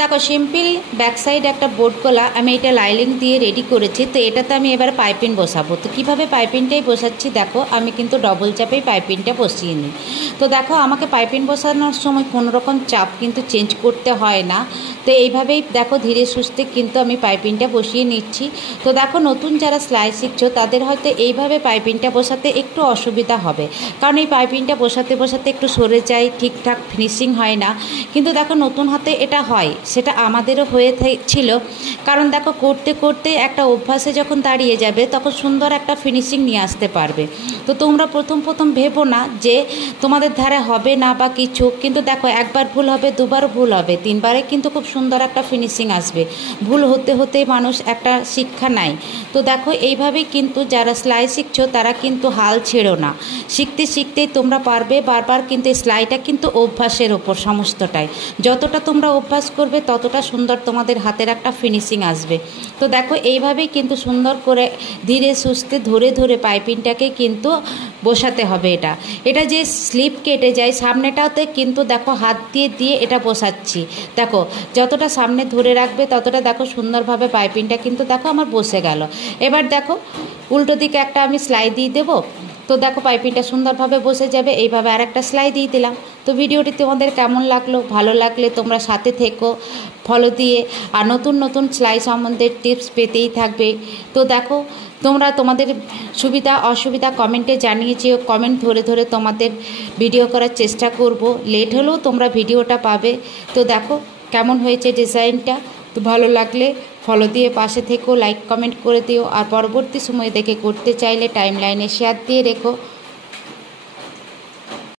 দেখো simple back side একটা board গলা আমি এটা লাইলিং দিয়ে রেডি করেছি। তো এটাতে আমি এবার পাইপিং বসাবো। তো কীভাবে পাইপিংটাই বসাচ্ছি দেখো, আমি কিন্তু ডবল চাপেই পাইপিংটা বসিয়ে নিই। তো দেখো আমাকে পাইপিং বসানোর সময় কোনো রকম চাপ কিন্তু চেঞ্জ করতে হয় না। তো এইভাবেই দেখো ধীরে সুস্থে কিন্তু আমি পাইপিংটা বসিয়ে নিচ্ছি। তো দেখো নতুন যারা সেলাই শিখছো তাদের হয়তো এইভাবে পাইপিংটা বসাতে একটু অসুবিধা হবে, কারণ এই পাইপিংটা বসাতে বসাতে একটু সরে যায়, ঠিকঠাক ফিনিশিং হয় না। কিন্তু দেখো নতুন হাতে এটা হয়, সেটা আমাদেরও হয়ে ছিল। কারণ দেখো করতে করতে একটা অভ্যাসে যখন দাঁড়িয়ে যাবে তখন সুন্দর একটা ফিনিশিং নিয়ে আসতে পারবে। তো তোমরা প্রথম প্রথম ভেবো না যে তোমাদের ধারে হবে না বা কিছু, কিন্তু দেখো একবার ভুল হবে, দুবার ভুল হবে, তিনবারে কিন্তু খুব সুন্দর একটা ফিনিশিং আসবে। ভুল হতে হতে মানুষ একটা শিক্ষা নেয়। তো দেখো এইভাবেই কিন্তু যারা সেলাই শিখছো তারা কিন্তু হাল ছেড়ো না, শিখতে শিখতেই তোমরা পারবে। বারবার কিন্তু এই সেলাইটা কিন্তু অভ্যাসের ওপর সমস্তটাই, যতটা তোমরা অভ্যাস করবে ততটা সুন্দর তোমাদের হাতের একটা ফিনিশিং আসবে। তো দেখো এইভাবেই কিন্তু সুন্দর করে ধীরে সুস্থে ধরে ধরে পাইপিংটাকে কিন্তু বসাতে হবে। এটা যে স্লিপ কেটে যায় সামনেটাতে কিন্তু দেখো হাত দিয়ে দিয়ে এটা বসাচ্ছি। দেখো যতটা সামনে ধরে রাখবে ততটা দেখো সুন্দরভাবে পাইপিংটা কিন্তু দেখো আমার বসে গেল। এবার দেখো উল্টো দিকে একটা আমি সেলাই দিয়ে দেবো। তো দেখো পাইপিংটা সুন্দরভাবে বসে যাবে। এইভাবে আর একটা সেলাই দিয়ে দিলাম। তো ভিডিওটি তোমাদের কেমন লাগলো? ভালো লাগলে তোমরা সাথে থেকো, ফলো দিয়ে, আর নতুন নতুন সেলাই সম্বন্ধে টিপস পেতেই থাকবে। তো দেখো তোমরা তোমাদের সুবিধা অসুবিধা কমেন্টে জানিয়েছি, কমেন্ট ধরে ধরে তোমাদের ভিডিও করার চেষ্টা করব। লেট হলেও তোমরা ভিডিওটা পাবে। তো দেখো কেমন হয়েছে ডিজাইনটা। তো ভালো লাগলে ফলো দিয়ে পাশে থেকো, লাইক কমেন্ট করে দিও, আর পরবর্তী সময় দেখে করতে চাইলে টাইম লাইনে শেয়ার দিয়ে রেখো।